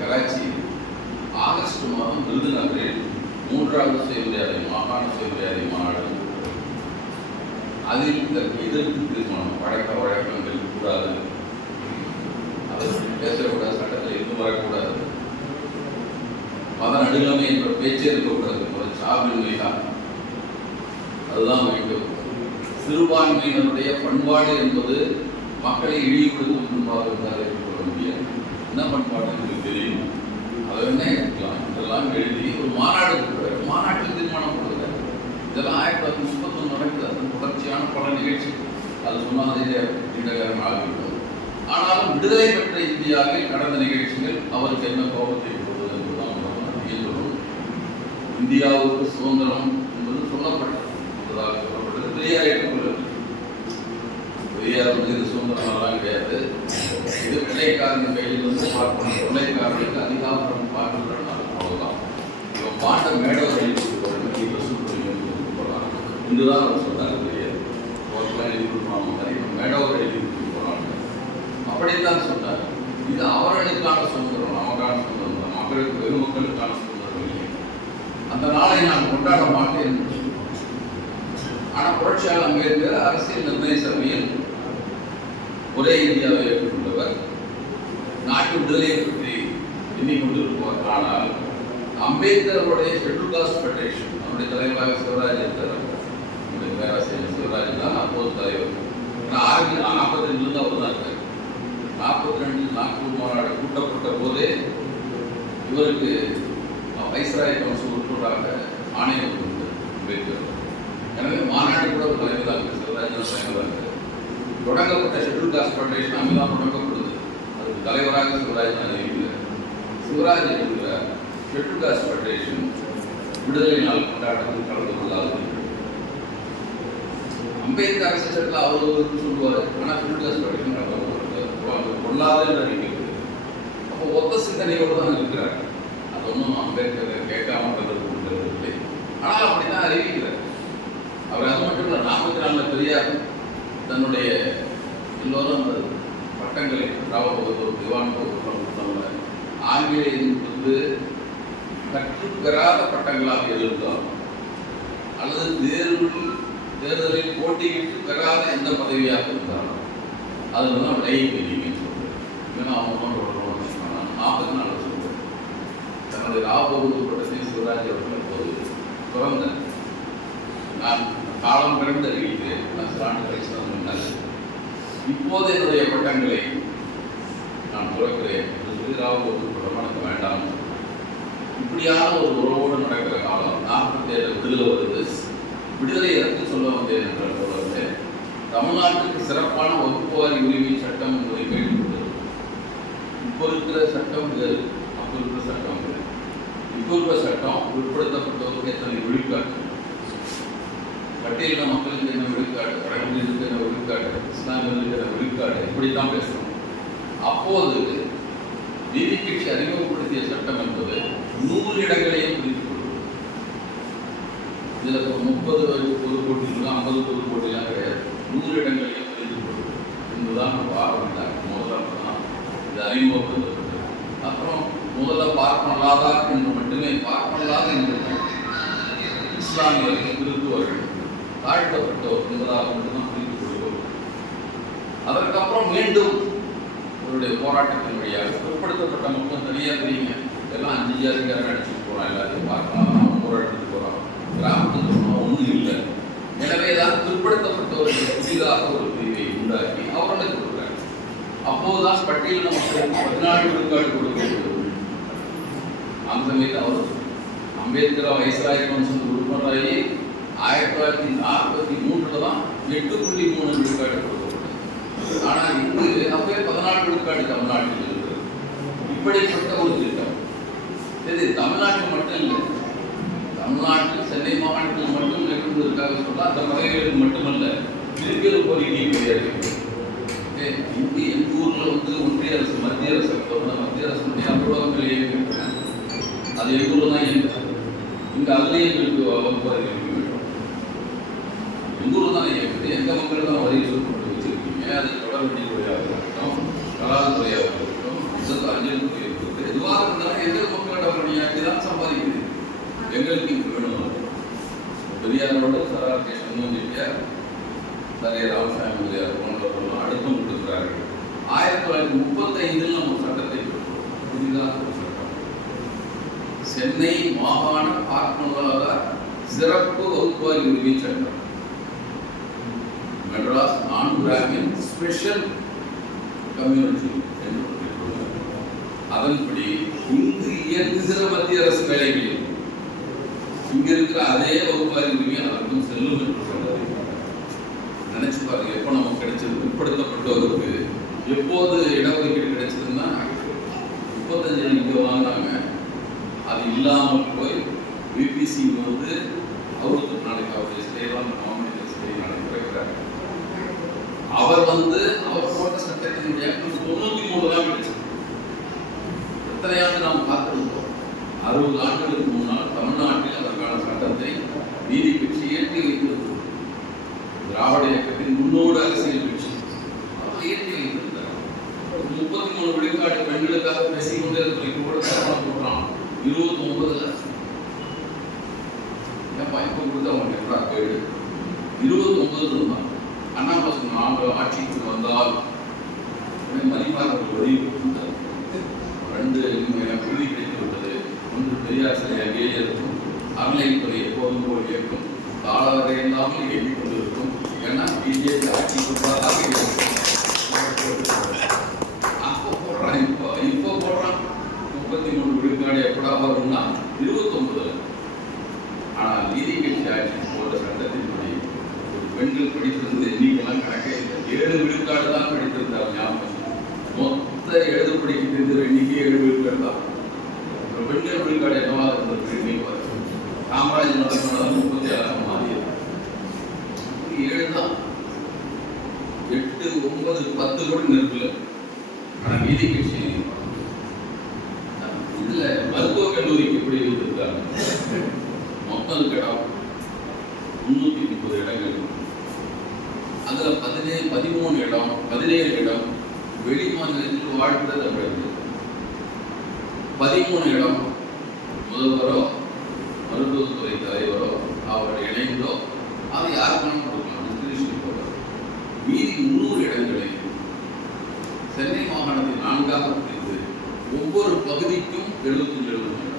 Karachi August மாதம் விருதுநகரில் மூன்றாவது சுயமரியாதை மாகாண சுயமரியாதை மாநாடு அதில் இதற்கு எதிர்ப்பு தீர்மானம் வழக்க வழக்கங்கள் கூடாது. பேசக்கூடாது சட்டத்தில் எதுவும் வரக்கூடாது. மத நடுநிலைமை என்ற பேச்சு இருக்கக்கூடாது. ஒரு சார்பின்மை தான். அதுதான் வேண்டும். சிறுபான்மையினருடைய பண்பாடு என்பது மக்களை இழிவுபடுத்தும் பண்பாடு என்றால் ஏற்றுக்கொள்ள முடியாது. என்ன பண்பாடு எனக்கு தெரியும். அதை வேணா எடுக்கலாம்? இதெல்லாம் எழுதி ஒரு மாநாடு கொடுக்குறாரு மாநாட்டில் தீர்மானம் கொடுக்குறாரு இதெல்லாம் ஆயிரத்தி தொள்ளாயிரத்தி முப்பத்தொன்று நடக்குது அது தொடர்ச்சியான பல நிகழ்ச்சி. அது சொன்னாலே நீண்டகாரம் ஆகிவிடும் ஆனாலும் விடுதலை பெற்ற இந்தியாவில் நடந்த நிகழ்ச்சிகள் அவருக்கு என்ன கோபத்தை கொடுத்தது என்பதுதான் நம்ம இயல்பும் இந்தியாவுக்கு சுதந்திரம் என்பது சொல்லப்பட்டது. சொல்லப்பட்டது. பெரியார் ஏற்றுக்கொள்ளவில்லை பெரியார் வந்து இது சுதந்திரம் எல்லாம் கிடையாது. செய்து வெள்ளைக்காரன் கையில் வந்து பார்க்கணும். வெள்ளைக்காரர்களுக்கு அதிகாரம் பார்க்கணும் அவ்வளவுதான். இவன் பாண்ட மேடம் எழுதி கொடுக்கணும் இப்போ சூப்பர் போகலாம் இன்றுதான் அவர் சொன்னார் பெரியார் அவருக்குலாம் எழுதி கொடுப்பாங்க இவன் மேடம் எழுதி கொடுக்குறாங்க அப்படித்தான் சொன்னார். இது அவர்களுக்கான சுதந்திரம் நமக்கான சுதந்திரம். மக்களுக்கு பெருமக்களுக்கான சுதந்திரம் இல்லை. அந்த நாளை நான் கொண்டாட மாட்டேன் என்று சொன்னார். ஆனா புரட்சியாளர் அம்பேத்கர் அரசியல் நிர்ணய சபையில் ஒரே இந்தியாவை நாட்டு விடுதலையை பற்றி எண்ணிக்கொண்டிருப்பவர் ஆனால் அம்பேத்கருடைய ஷெட்யூல் காஸ்ட் ஃபெடரேஷன் அவருடைய தலைவராக சிவராஜ் இருக்கிறார். நம்முடைய பேராசிரியர் சிவராஜ் தான் அப்போது தலைவர். ஆயிரத்தி நாற்பத்தி ரெண்டுலேருந்து அவர் தான் இருக்கார். நாற்பத்தி ரெண்டு நாக்பூர் மாநாடு கூட்டப்பட்ட போதே இவருக்கு வைஸ்ராய் கவுன்சில் உறுப்பினராக ஆணையம் கொடுத்தார் அம்பேத்கர். எனவே மாநாடு கூட ஒரு தலைவர் தான். இருக்கு சிவராஜ் தான் இருக்கு தொடங்கப்பட்ட ஷெட்யூல் காஸ்ட் ஃபெடரேஷன் அங்கே தான் தலைவராக சிவராஜ் தான் இருக்கிறார் சிவராஜ் இருக்கிற ஷெட்யூல் ஃபெடரேஷன் விடுதலை நாள் கொண்டாட்டத்தில் கலந்து கொள்ளாது அம்பேத்கர் அரசு சட்டத்தில் அவர் சொல்லுவார். ஆனால் ஷெட்யூல் காஸ்ட் ஃபெடரேஷன் கொள்ளாது என்று அறிவிக்கிறது அப்போ ஒத்த சிந்தனையோடு தான் இருக்கிறார். அது ஒன்றும் அம்பேத்கர் கேட்காம கலந்து இல்லை. ஆனால் அப்படி தான் அறிவிக்கிறார். அவர் அது மட்டும் இல்லை நாற்பத்தி நாலில் பெரியார் தன்னுடைய எல்லோரும் பட்டங்களை பட்டங்களை ஒரு திவான் கொடுத்தவங்க ஆங்கிலேயன் வந்து கற்றுப்பெறாத பட்டங்களாக இருந்தாலும் அல்லது தேர்வில் தேர்தலில் போட்டியிட்டு பெறாத எந்த பதவியாக இருந்தாலும் அதில் தான் விலையை பெரியங்கன்னு சொல்றேன். ஏன்னா அவங்க நாற்பத்தி நாலு வருஷம் தனது ராவபகதூர் பட்டத்தை சிவராஜ் அவர்கள் போது பிறந்த நான் காலம் பிறந்து அறிவிக்கிறேன். நான் சில ஆண்டு கழிச்சு தான் இப்போது என்னுடைய பட்டங்களை நான் துறக்கிறேன். எதிராக ஒரு ராவபகதூர் வேண்டாம். இப்படியான ஒரு உறவோடு நடக்கிற காலம் நாற்பத்தி ஏழு விடுதலை வருது. விடுதலை எதற்கு சொல்ல வந்தேன் என்ற தொடர்ந்து தமிழ்நாட்டுக்கு சிறப்பான வகுப்புவாரி உரிமை சட்டம் என்பதை கேள்விப்பட்டது இப்போ இருக்கிற சட்டம் வேறு அப்போ இருக்கிற சட்டம் வேறு இப்போ இருக்கிற சட்டம் உட்படுத்தப்பட்டவருக்கு எத்தனை விழுக்காட்டு பட்டியலின மக்களுக்கு என்ன விழுக்காடு? வடகிழக்கு என்ன விழுக்காடு? இஸ்லாமியர்களுக்கு என்ன விழுக்காடு? இப்படித்தான் பேசுகிறோம் அப்போது நீதி கட்சி அறிமுகப்படுத்திய சட்டம் என்பது நூறு இடங்களையும் பிரித்து கொள்வது இதுல இப்போ முப்பது பொது போட்டிகளும் ஐம்பது பொது போட்டிலாம் கிடையாது. நூறு இடங்களையும் பிரித்து கொள்ளும் என்பதுதான் நம்ம ஆரம்பித்தாங்க முதல்ல தான் இது அறிமுகப்படுத்தப்பட்டது. அப்புறம் முதல்ல பார்ப்பனலாதா என்று மட்டுமே பார்ப்பனலாத என்று இஸ்லாமியர்கள் கிறிஸ்துவர்கள் தாழ்த்தப்பட்டோர் என்பதாக மட்டும்தான் புரிந்து கொள்வோம் அதற்கப்புறம் மீண்டும் அவருடைய போராட்டத்தின் வழியாக பிற்படுத்தப்பட்ட மக்கள் தனியாக தெரியுங்க. எல்லாம் அஞ்சு ஜாதிக்காரங்க அடிச்சுட்டு போகிறான் எல்லாத்தையும் பார்க்கலாம். போராட்டத்துக்கு போகிறான் கிராமத்துக்கு போனால் ஒன்றும் இல்லை. எனவே தான் பிற்படுத்தப்பட்டவர்கள் புதிதாக ஒரு பிரிவை உண்டாக்கி அவர்களுக்கு கொடுக்குறாங்க. அப்போதுதான் பட்டியலின மக்களுக்கு பதினாலு விழுக்காடு வேண்டும் அந்த மீது அவர் அம்பேத்கர் வைஸ்ராய் சொல்லி உறுப்பினராகி ஆயிரத்தி தொள்ளாயிரத்தி நாற்பத்தி மூணுல தான் எட்டு புள்ளி மூணு விழுக்காடு கொடுக்கப்பட்டது. ஆனால் இங்கு அப்பவே பதினாலு விழுக்காடு தமிழ்நாட்டில் இருக்கிறது இப்படிப்பட்ட ஒரு திட்டம். இது தமிழ்நாட்டில் மட்டும் இல்லை. தமிழ்நாட்டில் சென்னை மாகாணத்தில் மட்டும் இருந்ததற்காக சொல்ல அந்த பதவிகளுக்கு மட்டுமல்ல இருக்கிற கோரிக்கை கிடையாது இந்திய எங்கள் ஊரில் வந்து ஒன்றிய அரசு மத்திய அரசு மத்திய அரசு அலுவலகங்கள் அது எங்கள் ஊரில் தான் இயங்குது. இங்கே அதுலேயே எங்களுக்கு வகுப்பு எங்களுக்கு இங்கு வேணும். பெரியாரோட சரார் கே சண்முகம் செட்டியார் சரிய ராமசாமி முதலியார் போன்றவர்களும் அழுத்தம் கொடுக்கிறார்கள் ஆயிரத்தி தொள்ளாயிரத்தி முப்பத்தைந்தில் நம்ம சட்டத்தை பெற்றோம். புதிதாக ஒரு சட்டம். சென்னை மாகாண பார்ப்பனர்களாக சிறப்பு வகுப்பாரி உரிமை சட்டம். மெட்ராஸ் நான் பிராமின் ஸ்பெஷல் கம்யூனிட்டி என்று அதன்படி இங்கு இயங்குகிற மத்திய அரசு வேலைகளில் இங்க இருக்கிற அதே வகுப்பாரி உரிமை அதற்கும் செல்லும் என்று சொல்றது நினைச்சு பாருங்க எப்போ நமக்கு கிடைச்சது? பிற்படுத்தப்பட்டவருக்கு எப்போது இடஒதுக்கீடு கிடைச்சதுன்னா முப்பத்தஞ்சு இங்க வாங்கினாங்க அது இல்லாமல் போய் பிபிசி வந்து அவருக்கு நாளைக்கு அவருடைய ஸ்டேலாம் காமெடி ஸ்டே நடக்கிறார் அவர் வந்து அவர் போட்ட சட்டத்தினுடைய தொண்ணூத்தி மூணு தான் கிடைச்சது. எத்தனையாவது நாம் காத்திருந்தோம் அறுபது ஆண்டுகளுக்கு முன்னால் தமிழ்நாட்டில் அதற்கான சட்டத்தை நீதி கட்சி இயற்றி வைத்திருந்தது திராவிட இயக்கத்தின் முன்னோடு அரசியல் கட்சி அவர் இயற்றி வைத்திருந்தார் ஒரு முப்பத்தி மூணு விழுக்காட்டு பெண்களுக்காக பேசிக் கொண்டே இருக்கிற கூட சட்டம் போடுறான் இருபத்தி ஒன்பதுல ஏப்பா இப்போ கொடுத்து அவங்க எப்படா கேடு இருபத்தி ஒன்பது இருந்தான் அண்ணா பசங்க நாங்கள் ஆட்சிக்கு வந்தால் மதிப்பாளர்கள் வலியுறுத்தினார் ரெண்டு எனக்கு உறுதி கிடைத்துவிட்டது ஒன்று பெரியார் சிலை இருக்கும். அறநிலைத்துறை எப்போதும் போல் இருக்கும் காலவரை இல்லாமல் இயங்கிக் கொண்டிருக்கும். ஏன்னா பிஜேபி ஆட்சிக்கு வந்தால் இருக்கும். அப்போ போடுறான் இப்போ இப்போ போடுறான். முப்பத்தி மூணு விழுக்காடு எப்படா வரும்னா இருபத்தொன்பதுல ஆனால் நீதி கட்சி ஆட்சி போன்ற சட்டத்தின்படி பெண்கள் படித்திருந்த எண்ணிக்கை ஏழு விழுக்காடு தான் படித்திருந்தார் ஞாபகம். மொத்த எழுத படிக்க தெரிஞ்ச எண்ணிக்கை ஏழு விழுக்காடு தான். பெண்கள் விழுக்காடு என்னவாக இருந்தது எண்ணிக்கை வரும் காமராஜ் முப்பத்தி ஏழாம் மாறியது. ஏழு தான். எட்டு ஒன்பது பத்து கூட நெருக்கல ஆனால் நீதி கட்சி இதுல மருத்துவக் கல்லூரிக்கு எப்படி இருந்திருக்காங்க மொத்தம் இடம் முன்னூத்தி முப்பது இடங்கள் அதுல பதினேழு பதிமூணு இடம் பதினேழு இடம் வெளி மாநிலத்தில் வாழ்ந்த தமிழர்கள் பதிமூணு இடம் முதல்வரோ மருத்துவத்துறை தலைவரோ அவர் இணைந்தோ அதை யாருக்கும் கொடுக்கலாம் டிஸ்ட்ரிபியூஷன் மீதி முன்னூறு இடங்களை சென்னை மாகாணத்தை நான்காக பிரித்து ஒவ்வொரு பகுதிக்கும் எழுபத்தஞ்சு எழுபது இடம்.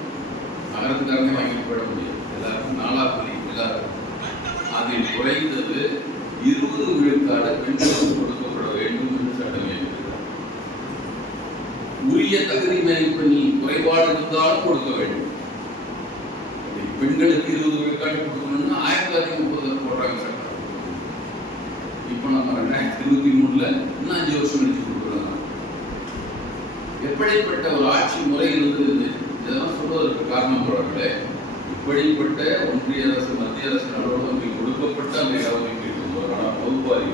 நகரத்துக்காரனே வாங்கிட்டு போயிட முடியாது. எல்லாருக்கும் நாலா பிரி எல்லாருக்கும் அதில் குறைந்தது இருபது விழுக்காடு பெண்களுக்கு கொடுக்கப்பட வேண்டும். என்று சட்டம் உரிய தகுதி மதிப்பெண்ணில் குறைபாடு இருந்தாலும் கொடுக்க வேண்டும். பெண்களுக்கு இருபது விழுக்காடு கொடுக்கணும்னா ஆயிரத்தி தொள்ளாயிரத்தி முப்பதுல போடுறாங்க சட்டம். இப்போ நம்ம ரெண்டாயிரத்தி இருபத்தி மூணுல இன்னும் அஞ்சு வருஷம் கழிச்சு கொடுக்குறாங்க எப்படிப்பட்ட ஒரு ஆட்சி முறை இருந்தது இதெல்லாம் சொல்வதற்கு காரணம் தோழர்களே இப்படிப்பட்ட ஒன்றிய அரசு மத்திய அரசு நடவடிக்கை கொடுக்கப்பட்ட அந்த இடஒதுக்கீட்டு முறையான பகுப்பாரி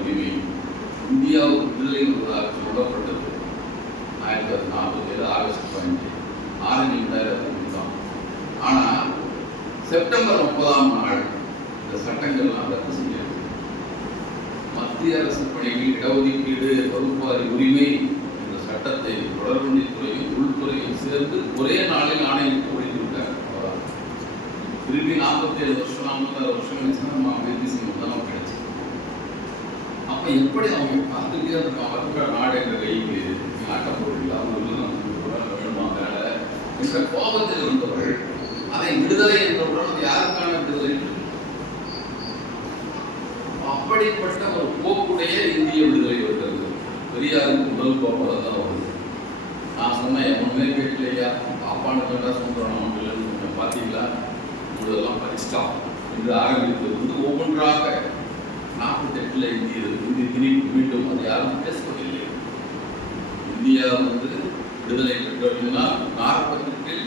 இந்தியாவுக்கு விடுதலை வருவதாக சொல்லப்பட்டது ஆயிரத்தி தொள்ளாயிரத்தி நாற்பத்தி ஏழு ஆகஸ்ட் பதினஞ்சு. ஆரஞ்சு ரெண்டாயிரத்தி தான் ஆனால் செப்டம்பர் முப்பதாம் நாள் இந்த சட்டங்கள்லாம் ரத்து செஞ்சிருக்கு மத்திய அரசு பணியில் இடஒதுக்கீடு பகுப்பாரி உரிமை என்ற சட்டத்தை தொடர்புத்துறையும் உள்துறையும் சேர்ந்து ஒரே நாளில் ஆணையிட்டு ஒழித்து திரும்பி நாற்பத்தி ஏழு வருஷம் நாற்பத்தாறு வருஷம் கழிச்சு நம்ம பிபிசி முதலாம் கிடைச்சு அப்போ எப்படி அவங்க பார்த்துட்டே இருக்க நாடு எங்க கைக்கு நாட்டை போடல அவங்களுக்கு வேணுமா வேலை என்ற கோபத்தில் இருந்தவர்கள். அதை விடுதலை என்றவுடன் அது யாருக்கான விடுதலை? அப்படிப்பட்ட ஒரு போக்குடைய இந்திய விடுதலை வருகிறது பெரியாருக்கு முதல் கோபம் தான் வருது நான் சொன்னேன் ஒன்றுமே கேட்கலையா பாப்பான்னு கேட்டா சொல்றோம் நம்ம இல்லைன்னு பார்த்தீங்களா இதெல்லாம் பரிஷ்டம் என்று ஆரம்பித்தது. வந்து ஒவ்வொன்றாக நாற்பத்தெட்டில் இந்திய இந்தி திணிப்பு மீண்டும் அது யாரும் பேசுவதில்லை இந்தியா வந்து விடுதலை பெற்றோம்னால் நாற்பத்தெட்டில்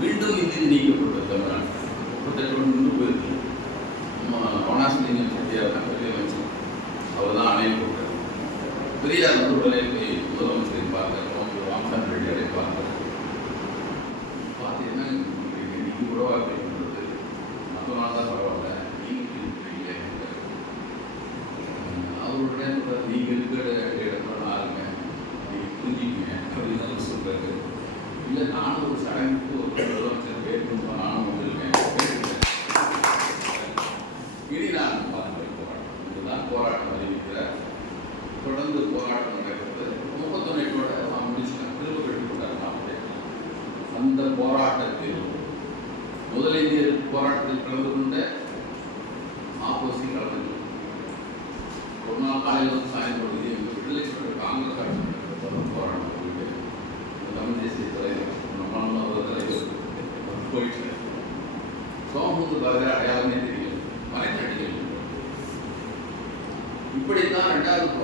மீண்டும் இந்தி நீக்கப்பட்டது தமிழ்நாடு. முப்பத்தெட்டு நின்று போயிருக்கு. நம்ம வனாசிலிங்கம் செட்டியார் பெரிய அமைச்சர். அவர் தான் அணைய போட்டார். பெரியார் வந்து உடனே போய் முதலமைச்சரை பார்த்தார் ராமசாமி ரெட்டியாரை பார்த்தார் பார்த்தீங்கன்னா இன்னைக்கு கூட வார்த்தை பண்ணுறது மற்ற நாள் தான் பரவாயில்ல நீங்கள் இருக்கிறீங்க அவருடைய நீங்கள் இருக்கிற இடத்துல நான் இருங்க நீங்கள் புரிஞ்சுக்கங்க அப்படின்னு அவர் சொல்றாரு இல்லை வந்து நானும் ஒரு சடங்குக்கு ஒரு முதலமைச்சர் பேர் நானும் வந்திருக்கேன் இனி நான் பாரம்பரிய போராட்டம் இதுதான் போராட்டம் அறிவிக்கிறார் தொடர்ந்து போராட்டம் நடக்கிறது முப்பத்தொன்னு கூட நான் முடிச்சுட்டேன் திரும்ப கட்டுக்கொண்டார் நாற்பது அந்த போராட்டத்தில் முதலிந்திய போராட்டத்தில் கலந்து கொண்ட ஆப்போசி கலந்து ஒரு நாள் காலையில் வந்து சாயந்தரம் பொழுது எங்கள் விடுதலை சொல்ற காங்கிரஸ் ஆட்சி போராட்டம் போயிட்டு தமிழ் தேசிய தலைவர் நம்ம தலைவர் போயிட்டு சோமபுத்து தவிர அடையாளமே தெரியும் மறைந்த இப்படித்தான் ரெண்டாவது